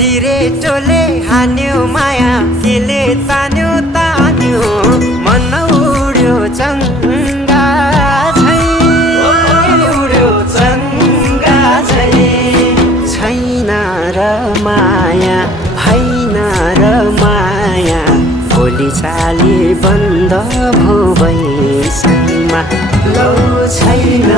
सिरेटोले हान्यो माया केले तान्यो तान्यो मन उड्यो चङ्गा झै उड्यो चङ्गा झै छैन र माया होइन र माया भोलि चाली बन्द भो बैसमा लौ छैन